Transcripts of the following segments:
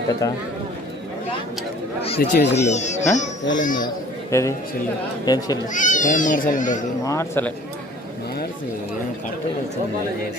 కథ? తెచ్చేసిల్లు ఆ? ఏమైందా? ఏది? ఏం చెల్లి? ఏం మార్చాలి ఉంటుంది మార్చలే. మార్చి ఏం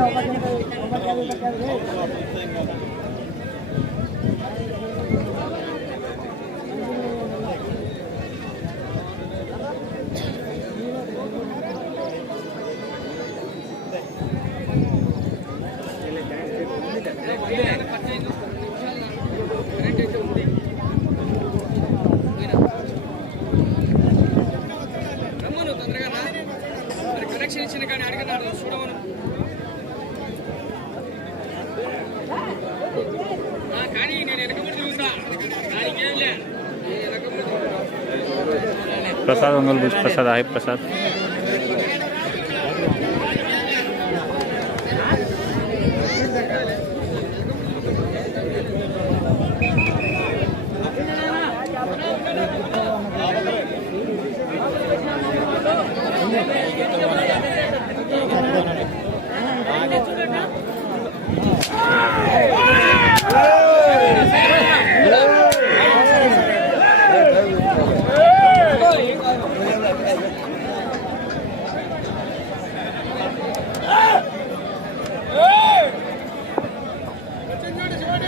కట్టే తెచ్చింది రమ్మను తొందరగా రా. మరి కనెక్షన్ ఇచ్చిన కానీ అడిగినాడు చూడమను ఆ, కానీ నేను వెనకబడి తిరుగుతా దానికి ఏం లే నేను వెనకబడి తిరుగుతా. ప్రసాద్ ఒంగోలు బుజ్ ప్రసాద్ హాయ్ ప్రసాద్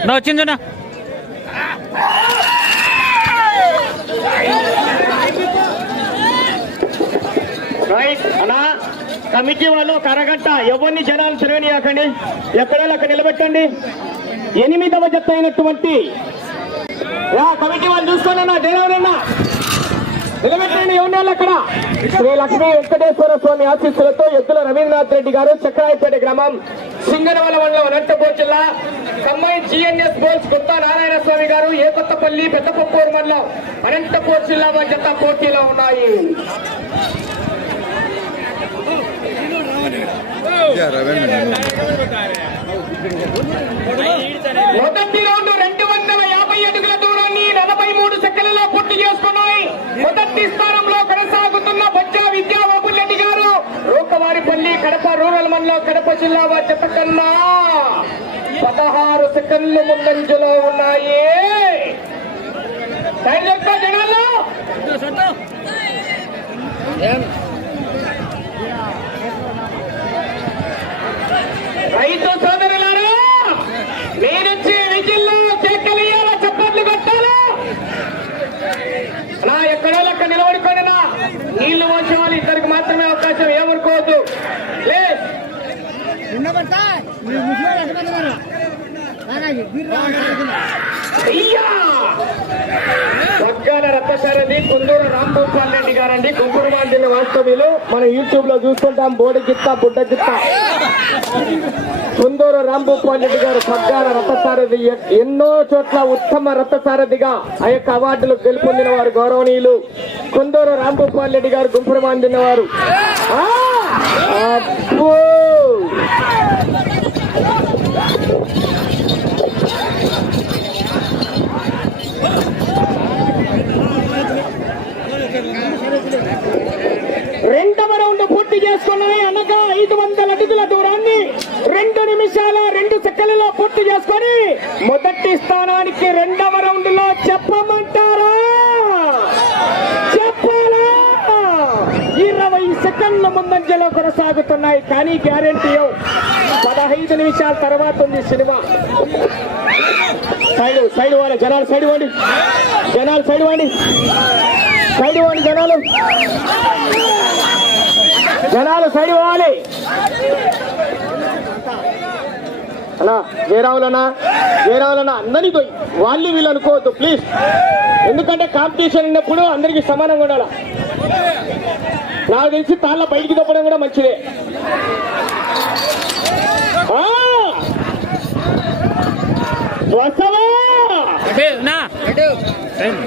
నా వచ్చింది రైట్ అన్నా కమిటీ వాళ్ళు ఒక అరగంట ఎవరిని జనాలు తిరగనియాకండి? ఎక్కడ అక్కడ నిలబెట్టండి? ఎనిమిదవ జత అయినటువంటి కమిటీ వాళ్ళు చూసుకోనన్నా దేవాలన్నా దేవరన్నా నిలబెట్టండి ఎవరి అక్కడ? శ్రీ లక్ష్మీ వెంకటేశ్వర స్వామి ఆశీస్సులతో ఎద్దుల రవీంద్రనాథ్ రెడ్డి గారు చక్రాయపేట గ్రామం సింగనవల మండలం అనంతపూర్ జిల్లా కంబైన్ జిఎన్ఎస్ బోల్స్ గుత్తా నారాయణ స్వామి గారు ఏకొత్తపల్లి పెద్దపప్పూరు మండలం అనంతపూర్ జిల్లా మధ్యత పోటీలో ఉన్నాయి. మొదటి రౌండ్ రెండు వందల యాభై అడుగుల దూరాన్ని నలభై మూడు సెకండ్లలో పూర్తి చేసుకున్నాయి. మొదటి స్థానంలో కొనసాగుతున్న బొజ్జల విద్యా రెడ్డి గారు. రోకవారిపల్లి కడప రూరల్ మండలం కడప జిల్లా వారి జత పదహారు సెకండ్లు ముందంజలో ఉన్నాయి. జనాలు. రైతు సోదరులారా మీరిచ్చే విజిల్లో చెక్కలియాల చప్పట్లు కొట్టాలి. నా ఎక్కడో లెక్క నిలబడుకొని నా నీళ్ళు పోసే వాళ్ళు ఇద్దరికి మాత్రమే అవకాశం ఏమనుకోవద్దు లే అయ్యా! రత్నసారథి కుందూరు రాంభూపాల్ రెడ్డి గారండి. గుంపురు మాందిన వాస్తవ్యులు. మనం యూట్యూబ్లో చూసుకుంటాం బోడి గిత్త బుడ్డ గిత్త. కుందూరు రాంభూపాల్ రెడ్డి గారు పగ్గాల రథసారథి ఎన్నో చోట్ల ఉత్తమ రథసారథిగా ఆ యొక్క అవార్డులు గెలుపొందిన వారు గౌరవనీయులు. కుందూరు రాంభూపాల్ రెడ్డి గారు గుంపురు మాందిన వారు. అబ్బో! రెండవ రౌండ్ పూర్తి అనగా ఐదు వందల అడుగుల దూరాన్ని రెండు నిమిషాల రెండు సెకండ్లలో పూర్తి చేసుకొని మొదటి స్థానానికి రెండవ రౌండ్లో చెప్పమంటారా? చెప్పాలా? ముందంజలో కొనసాగుతున్నాయి కానీ గ్యారంటీ పదహైదు నిమిషాల తర్వాత ఉంది సినిమా. సైడ్ సైడ్ వాడి జనాలు సైడ్ వాడి. జనాలు సైడ్ వాడి. సైడ్ వాడి జనాలు. జనాలు సైడ్ పోవాలి. అన్నా జయరావులన్నా జయరావులన్నా అందరినీ పోయి వాళ్ళు వీళ్ళు అనుకోవద్దు ప్లీజ్ ఎందుకంటే కాంపిటీషన్ ఉన్నప్పుడు అందరికీ సమానంగా ఉండాలి? నాకు తెలిసి తాళ్ళ బయటికి తప్పడం కూడా మంచిదే.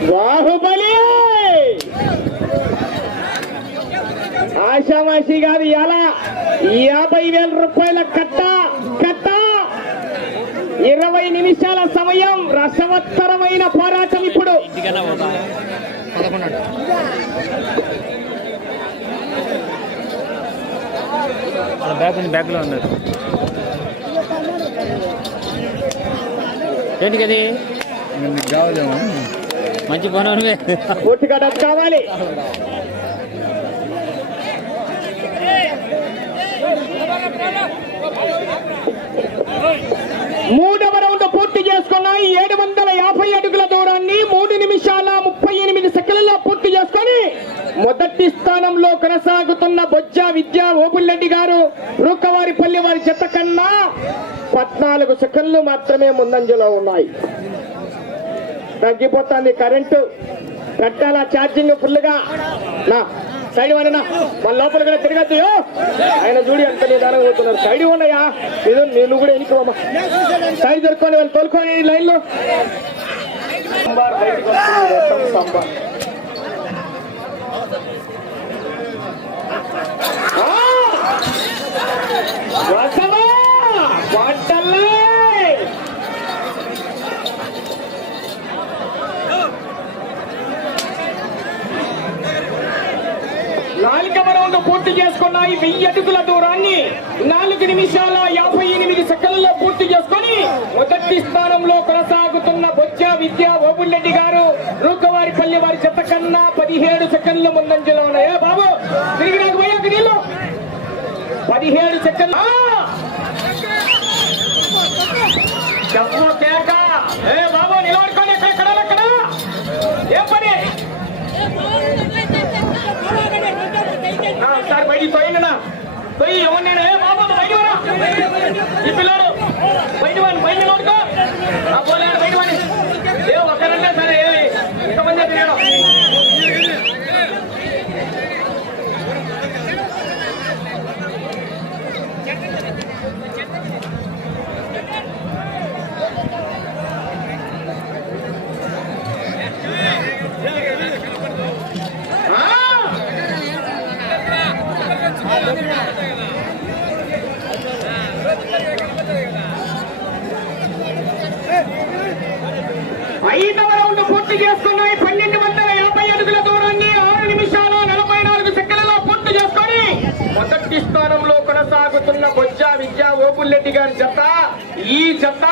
బాహుబలి ఆశామాషి గారు ఎలా యాభై వేల రూపాయల కట్ట కట్ట. ఇరవై నిమిషాల సమయం రసవత్తరమైన పోరాటం ఇప్పుడు. బ్యాగ్ బ్యాగ్లో ఏంటికి అది మంచి పని నువ్వే పూర్తిగా డబ్బు కావాలి. మూడవ రౌండ్ పూర్తి చేసుకున్నాయి ఏడు వందల యాభై అడుగుల దూరాన్ని మూడు నిమిషాల ముప్పై ఎనిమిది సెకండ్లలో పూర్తి చేసుకొని మొదటి స్థానంలో కొనసాగుతున్న బొజ్జ విద్యా ఓబుల్లెడ్డి గారు రూకవారిపల్లి వారి జత కన్నా పద్నాలుగు సెకండ్లు మాత్రమే ముందంజలో ఉన్నాయి. తగ్గిపోతుంది కరెంటు. కట్టాల ఛార్జింగ్ ఫుల్గా. నా సైడ్ వాడినా? మన లోపల కూడా తిరగద్దు ఆయన చూడి అంత నిదానం పోతున్నారు సైడ్ ఉన్నాయా ఏదో నేను కూడా ఎన్నికోమా సైడ్ దొరుకుని వాళ్ళు తోలుకొని లైన్లో సాంబార్ బయటికి వస్తుంది, సాంబార్. ఆ! వసవా! వాటల్లే! నాలుగవ రౌండ్ పూర్తి చేసుకున్నాయి వెయ్యి అడుగుల దూరాన్ని నాలుగు నిమిషాల యాభై ఎనిమిది సెకండ్లలో పూర్తి చేసుకొని మొదటి స్థానంలో కొనసాగుతున్న బొజ్జ విద్యా ఓబుల్లెడ్డి గారు రూకవారిపల్లి వారి చెత్త కన్నా పదిహేడు సెకండ్ల ముందంజలో ఉన్నాయా. బాబు తిరిగి నాకు పోయాక నీళ్ళు పదిహేడు సెకండ్లు. ఏ బాబు నిలబడుకోండి ఎక్కడ ఎక్కడ ఎక్కడ ఏం పని ఆ, సార్ బయటికి పోయింది నా పోయి ఎవరినైనా ఏ బయట ఈ పిల్లడు బయట వాడిని బయట నోడుకో ఆ పోలేడు బయట వాడిని ఏ ఒక్కరంటే సరే ఇంతమంది తిరగడం. Yeah. పూర్తి చేసుకున్నాయి. పన్నెండు వందల యాభై అడుగుల దూరాన్ని ఆరు నిమిషాలు నలభై నాలుగు సెకండ్లలో పూర్తి చేసుకొని మొదటి స్థానంలో కొనసాగుతున్న బొజ్జ విద్యా ఓబుల్లెడ్డి గారి జత ఈ జత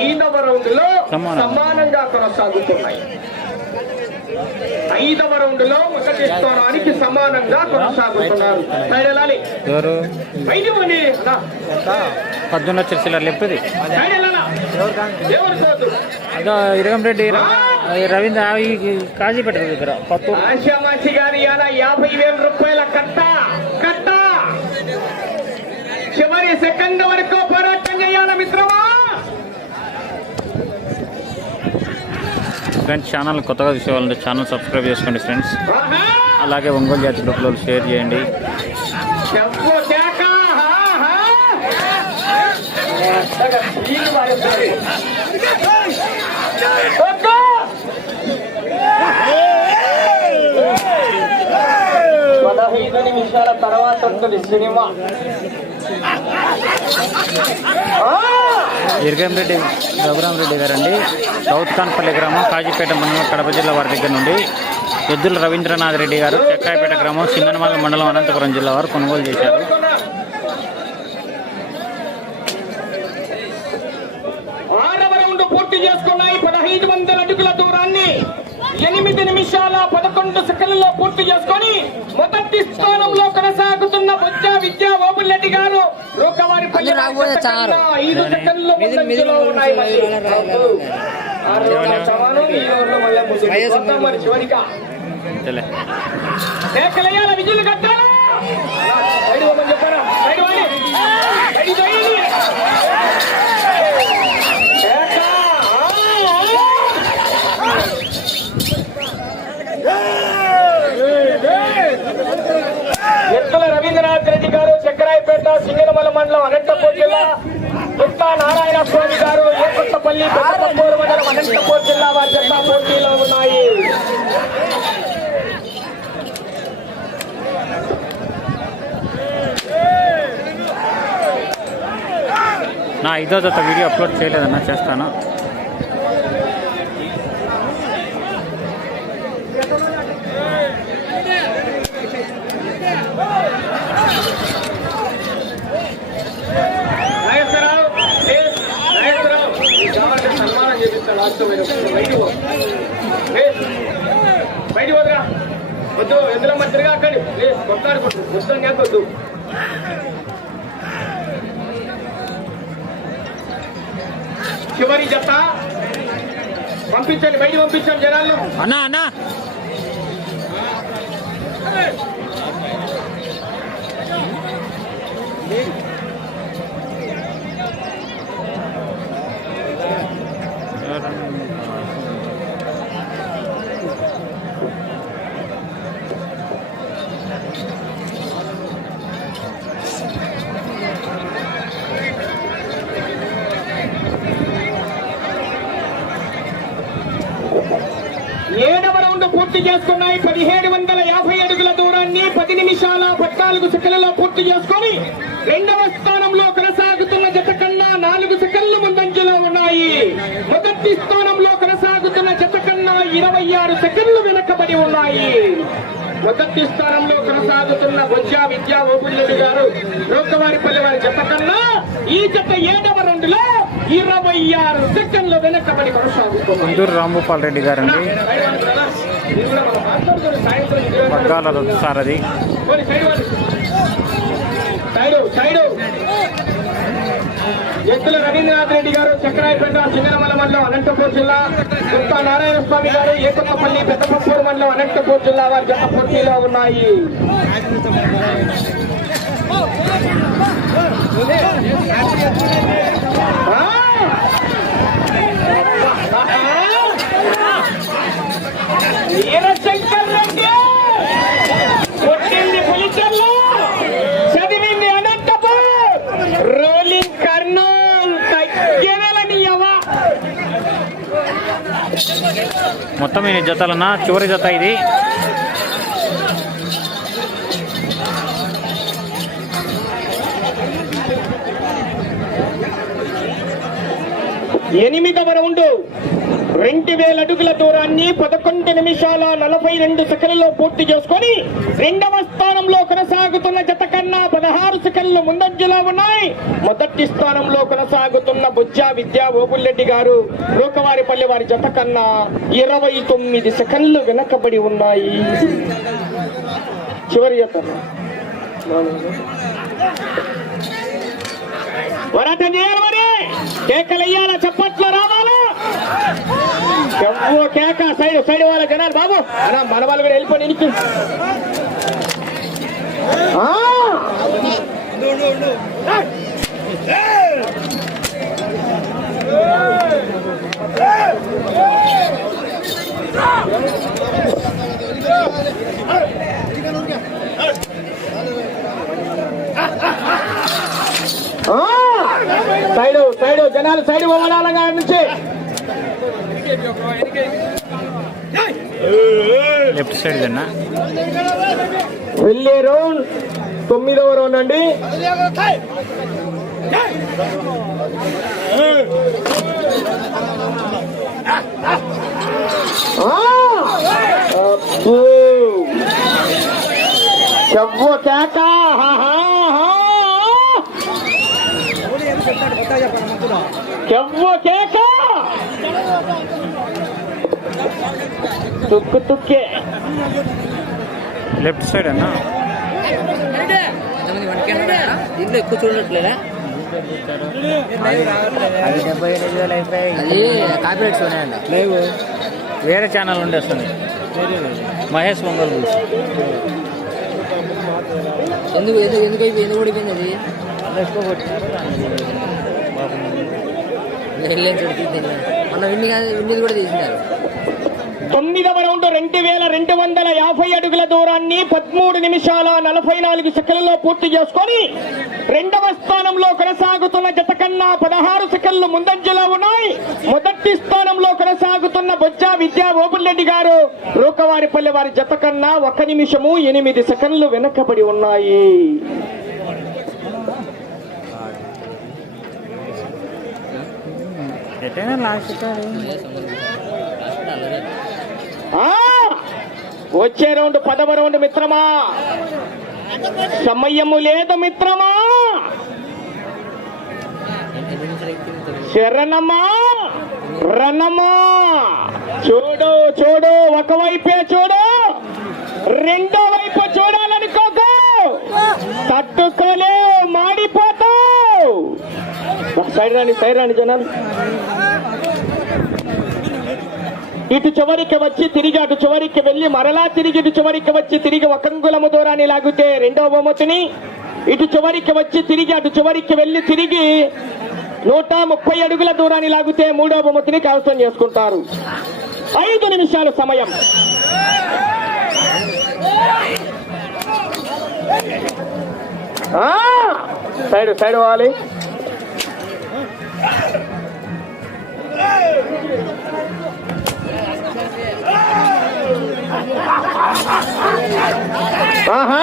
ఐదవ రౌండ్లో సమానం. సమానంగా కొనసాగుతున్నాయి. ఐదవ రౌండ్లో మొదటి స్థానానికి సమానంగా కొనసాగుతున్నారు. పద్దెనిమిది ఇరగం రెడ్డి రవీంద్ర కాజీపేట దగ్గర ఆశామాషి గారి యాభై వేల రూపాయల కట్ట కట్ట. చివరి సెకండ్ వరకు పోరాటం చేయాల మిత్రమా? ఫ్రెండ్స్ ఛానల్ కొత్తగా చూసేవాళ్ళంటే ఛానల్ సబ్స్క్రైబ్ చేసుకోండి ఫ్రెండ్స్! అలాగే ఒంగోలు జాతి గ్రూప్లో షేర్ చేయండి చెప్పు కేక, ఆహా! మెత్తగా స్పీడ్ మారుతుంది. వద్దు! పదహైదు నిమిషాల తర్వాత ఉంటుంది సినిమా. ఇరగం రెడ్డి రఘురాం రెడ్డి గారండి. సౌత్ కాన్పల్లి గ్రామం కాజీపేట మండలం కడప జిల్లా వారి దగ్గర నుండి ఎద్దుల రవీంద్రనాథ్ రెడ్డి గారు చెక్కాయపేట గ్రామం చిన్ననమాల మండలం అనంతపురం జిల్లా వారు కొనుగోలు చేశారు ఆరవ రౌండ్ పూర్తి చేసుకున్నాయి పదహైదు వందల అడుగుల దూరాన్ని ఎనిమిది పదకొండు సెకండ్లలో పూర్తి చేసుకొని మొదటి స్థానంలో కొనసాగుతున్న బొజ్జ విద్యా ఓబుల్రెడ్డి గారు రూకవారి. ఐదు సెకండ్లు ఉన్నాయి మరి. చివరిగా విజులు కట్టాలా చెప్పారా బయట పోయి బయట పోయి కేక! ఎత్తుల రవీంద్రనాథ్ రెడ్డి గారు చక్కరాయపేట సింగనమల మండలం అనంతపూర్ జిల్లా గుప్తా నారాయణ స్వామి గారు ఏకొత్తపల్లి పెద్దపూర్ మండలం అనంతపూర్ జిల్లా వారి జిల్లా పోటీలో ఉన్నాయి. నా ఐదో జత వీడియో అప్లోడ్ చేయలేదన్నా చేస్తాను? బయట పోదురా. వద్దు ఎందులో మధ్యగా అక్కడి? ప్లీజ్ కొట్లాడుకుంటు మొత్తం కాకొద్దు చివరి జత. పంపించండి బయట పంపించండి జనాలను. అన్నా అన్నా ఏడవ రౌండ్ పూర్తి చేసుకున్నాయి పదిహేడు వందల యాభై అడుగుల దూరాన్ని పది నిమిషాల పద్నాలుగు పూర్తి చేసుకొని రెండవ స్థానంలో కొనసాగుతున్న జత కన్నా నాలుగు సెకండ్లు ముందంజలో ఉన్నాయి. మొదటి స్థానంలో కొనసాగుతున్న జత కన్నా ఇరవై ఆరు సెకండ్లు వెనకబడి ఉన్నాయి. మొదటి స్థానంలో కొనసాగుతున్న బొజ్జా విద్యా ఓబుల్రెడ్డి గారు రోకవారిపల్లి వారి జత కన్నా ఈ జత ఏడవ రౌండ్లో ఇరవై ఆరు సెకండ్లు వెనకబడి కొనసాగుతున్నారు కుందూరు రాంభూపాల్ రెడ్డి గారండి. పగ్గాల సారథి. Side side. ఎత్తుల రవీంద్రనాథ్ రెడ్డి గారు చక్రాయపేట సింగనమల మండలం అనంతపూర్ జిల్లా. గుత్తా నారాయణ స్వామి గారు ఏకొత్తపల్లి పెద్దపప్పూరు మండలం అనంతపూర్ జిల్లా వారి జత పోటీలో ఉన్నాయి. వీరశంకర్ రెడ్డి! మొత్తం ఈ జతలన్నా? చివరి జత ఇది. ఎనిమిదవ రౌండు. రెండు వేల అడుగుల దూరాన్ని పదకొండు నిమిషాల నలభై రెండు సెకండ్లలో పూర్తి చేసుకొని రెండవ స్థానంలో కొనసాగుతున్న జత కన్నా పదహారు సెకండ్లు ముందంజలో ఉన్నాయి. మొదటి స్థానంలో కొనసాగుతున్న బుజ్జా విద్యా ఓబుల్రెడ్డి గారు రూకవారిపల్లి వారి జత కన్నా ఇరవై తొమ్మిది సెకండ్లు వెనకబడి ఉన్నాయి. చివరి జత. పోరాటం చేయాలి కేకలయ్యాల చప్పట్లు రావాలా. ఎవ్వో కేక సైడ్ సైడ్ వాళ్ళ జనాలు బాబు. అన్నా మన వాళ్ళు కూడా వెళ్ళిపోయి ఇంటికి ఆ! సైడు సైడు జనాలు సైడ్ పోవాలంగా నుంచి. లెఫ్ట్ సైడ్ అన్నా వెళ్ళే రౌండ్ తొమ్మిదవ రౌండ్ అండి! చెవ్వ కేక. హా. చెవ్వ కేక! తుక్కు తుక్కే. లెఫ్ట్ సైడ్ అన్నా? దీంట్లో ఎక్కువ చూడట్లేదా? అది డెబ్బై ఎనిమిది వేలు అయిపోయాయి. అది కాపీరైట్స్ ఉన్నాయంట లేవు. వేరే ఛానల్ నుండి వస్తుంది మహేష్ మంగళ గురించి ఎందుకు ఎందుకు ఎందుకు అయిపోయి ఎందుకు ఓడిపోయింది అది? విన్ని విన్నీది కూడా తీసినారు. తొమ్మిదవ రౌండ్ రెండు వేల రెండు వందల యాభై అడుగుల దూరాన్ని పదమూడు నిమిషాల నలభై నాలుగు సెకండ్లలో పూర్తి చేసుకొని రెండవ స్థానంలో కొనసాగుతున్న జత కన్నా పదహారు సెకండ్లు ముందంజలో ఉన్నాయి. మొదటి స్థానంలో కొనసాగుతున్న బొజ్జా విద్యా ఓపుల్రెడ్డి గారు రూకవారిపల్లి వారి జత కన్నా ఒక నిమిషము ఎనిమిది సెకండ్లు వెనకబడి ఉన్నాయి. లాస్ట్ వచ్చే రౌండ్ పదవ రౌండ్ మిత్రమా? సమయము లేదు మిత్రమా? శరణమా? రణమా? ఎక్కింది చూడు చూడు ఒకవైపే చూడు. రెండో వైపు చూడాలనుకోకు తట్టుకోలేవు మాడిపోతావు. సైడ్ రాని సైడ్ రాని జనాలు. ఇటు చివరికి వచ్చి తిరిగి అటు చివరికి వెళ్ళి మరలా తిరిగి ఇటు చివరికి వచ్చి తిరిగి ఒకంగులము దూరాన్ని లాగితే రెండవ బహుమతిని. ఇటు చివరికి వచ్చి తిరిగి అటు చివరికి వెళ్ళి తిరిగి నూట ముప్పై అడుగుల దూరాన్ని లాగితే మూడో బహుమతిని కైవసం చేసుకుంటారు. ఐదు నిమిషాల సమయం. ఆ, సైడ్ సైడ్ పోవాలి ఆహా!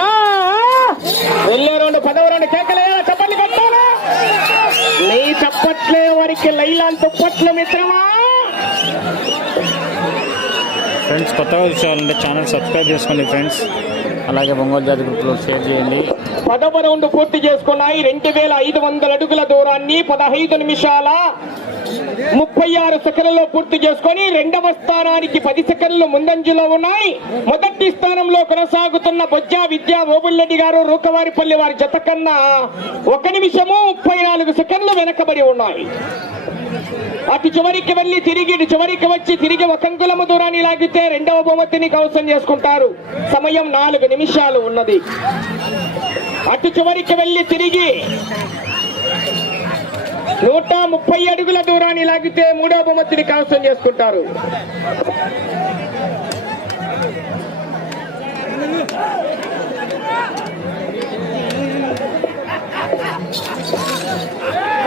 వెళ్ళే రెండు పదవ రెండు కేకలేయాల చప్పట్లు కట్టాలా? నీ చప్పట్లే వారికి లైలాన్ తుప్పట్లు మిత్రమా? ఫ్రెండ్స్ కొత్తగా చూసేవాళ్ళంటే ఛానల్ సబ్స్క్రైబ్ చేసుకోండి ఫ్రెండ్స్ అలాగే ఒంగోలు జాతి గ్రూప్లో షేర్ చేయండి. పదవ రౌండ్ పూర్తి చేసుకున్నాయి. రెండు వేల ఐదు వందల అడుగుల దూరాన్ని పదహైదు నిమిషాల ముప్పై ఆరు సెకండ్లలో పూర్తి చేసుకొని రెండవ స్థానానికి పది సెకండ్లు ముందంజలో ఉన్నాయి. మొదటి స్థానంలో కొనసాగుతున్న బొజ్జా విద్యా ఓబుల్రెడ్డి గారు రూకవారిపల్లి వారి జత కన్నా ఒక నిమిషము ముప్పై నాలుగు సెకండ్లు వెనకబడి ఉన్నాయి. అటు చివరికి వెళ్ళి తిరిగి ఇటు చివరికి వచ్చి తిరిగి ఒక అంగుళము దూరాన్ని లాగితే రెండవ బహుమతిని కవసం చేసుకుంటారు. సమయం నాలుగు నిమిషాలు ఉన్నది. అటు చివరికి వెళ్ళి తిరిగి నూట ముప్పై అడుగుల దూరాన్ని లాగితే మూడో బహుమతిని కవసం చేసుకుంటారు Yeah!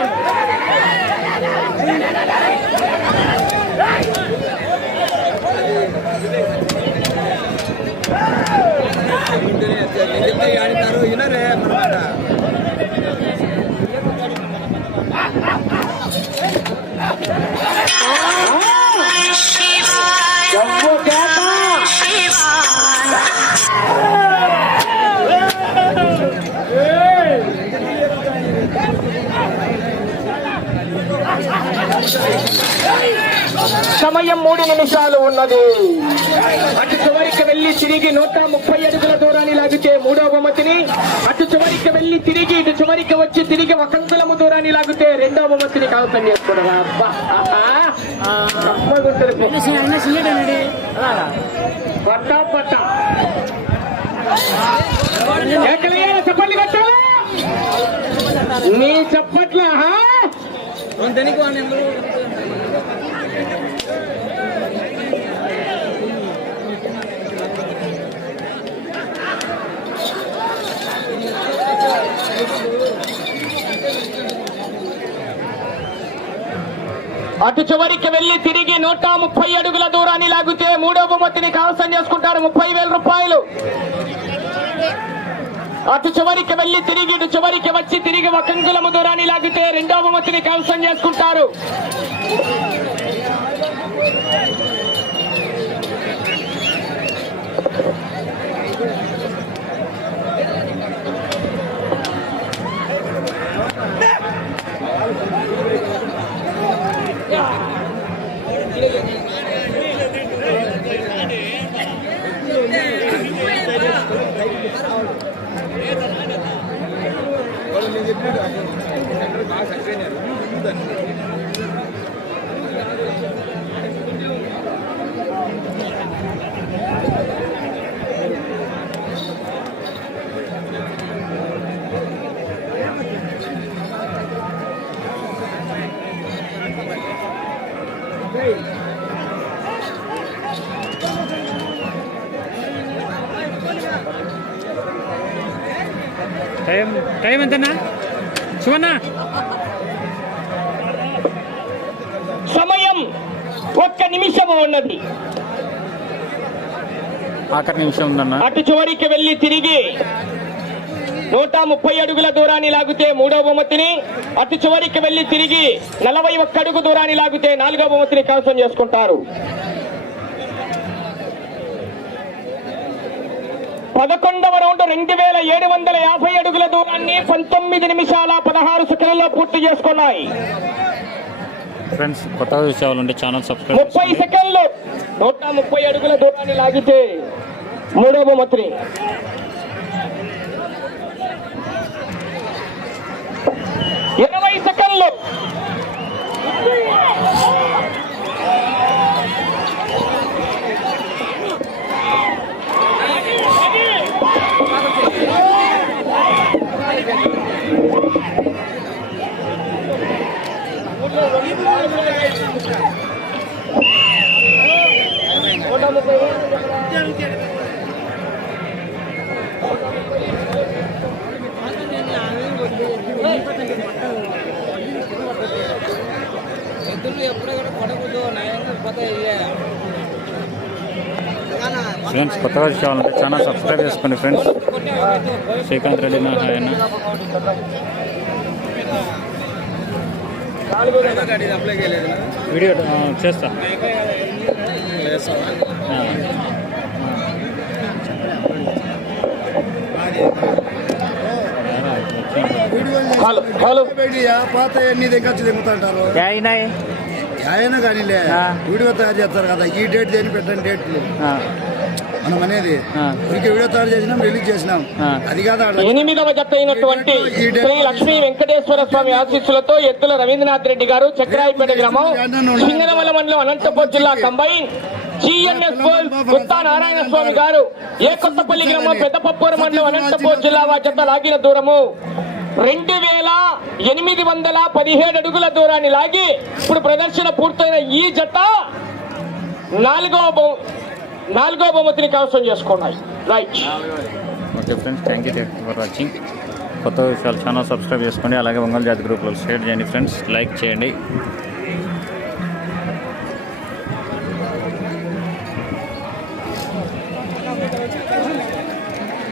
సమయం మూడు నిమిషాలు ఉన్నది. అటు చివరికి వెళ్ళి తిరిగి నూట ముప్పై అడుగుల దూరాన్ని లాగితే మూడో బహుమతిని. అటు చివరికి వెళ్ళి తిరిగి ఇటు చివరికి వచ్చి తిరిగి ఒక దూరాన్ని లాగితే రెండో బహుమతిని కావసం చేసుకున్నారా అబ్బా, ఆహా. పట్టా పట్టా చెప్పండి అటు చివరికి వెళ్ళి తిరిగి నూట ముప్పై అడుగుల దూరాన్ని లాగితే మూడో బహుమతిని కవసం చేసుకుంటారు ముప్పై వేల రూపాయలు. అటు చివరికి వెళ్ళి తిరిగి ఇటు చివరికి వచ్చి తిరిగి ఒక అంగుళము దూరాన్ని లాగితే రెండో బహుమతిని కవసం చేసుకుంటారు. టైం టైం ఎంతన్నా? శివన్నా సమయం ఒక్క నిమిషము ఉన్నది. ఆఖరి నిమిషం ఉందన్న. అటు చివరికి వెళ్ళి తిరిగి నూట ముప్పై అడుగుల దూరాన్ని లాగితే మూడవ బహుమతిని అటు చివరికి వెళ్ళి తిరిగి నలభై ఒక్క అడుగు దూరాన్ని లాగితే నాలుగవ బహుమతిని కైవసం చేసుకుంటారు. పదకొండవ రౌండ్ రెండు వేల ఏడు వందల యాభై అడుగుల దూరాన్ని పంతొమ్మిది నిమిషాల పదహారు సెకండ్లలో పూర్తి చేసుకున్నాయి. ఫ్రెండ్స్ కొత్తగా చూసేవాళ్ళంటే ఛానల్ సబ్స్క్రైబ్ ముప్పై సెకండ్లు నూట ముప్పై అడుగుల దూరాన్ని లాగితే మూడవ బహుమతిని ఇరవై సెకండ్లు. ఫ్రెండ్స్ కొత్తగా చూసేవాళ్ళంటే ఛానల్ సబ్స్క్రైబ్ చేసుకోండి ఫ్రెండ్స్. శ్రీకాంత్ రెడ్డి నా అన్న వీడియో చేస్తా. Hello hello. పాత ఎన్ని దగ్గర దిగుతుంటారు కానీలే. ఆ. వీడియో తయారు చేస్తారు కదా ఈ డేట్ దేని పెట్టండి డేట్లు? ఆ, మనం అనేది. ఇంకే వీడియో తయారు చేసినాం రిలీజ్ చేసినాం. అది కాదు ఎనిమిదవ జత అయినటువంటి శ్రీ లక్ష్మీ వెంకటేశ్వర స్వామి ఆశీస్సులతో ఎత్తుల రవీంద్రనాథ్ రెడ్డి గారు చక్రాయిపేట గ్రామం సింగనమల మండలం అనంతపురం జిల్లా combine G N S Gutta Narayana Swamy గారు ఏ కొత్తపల్లి గ్రామం పెద్దపప్పూరు మండలం అనంతపురం జిల్లా వారి జత లాగిన దూరము రెండు వేల ఎనిమిది వందల పదిహేడు అడుగుల దూరాన్ని లాగి ఇప్పుడు ప్రదర్శన పూర్తయిన ఈ జత నాలుగవ నాలుగో బహుమతిని కవసం చేసుకున్నాయి. Right okay friends thank you for watching కొత్త విషయాలు ఛానల్ సబ్స్క్రైబ్ చేసుకోండి. అలాగే వంగల్ జాతి గ్రూప్లో షేర్ చేయండి ఫ్రెండ్స్ లైక్ చేయండి.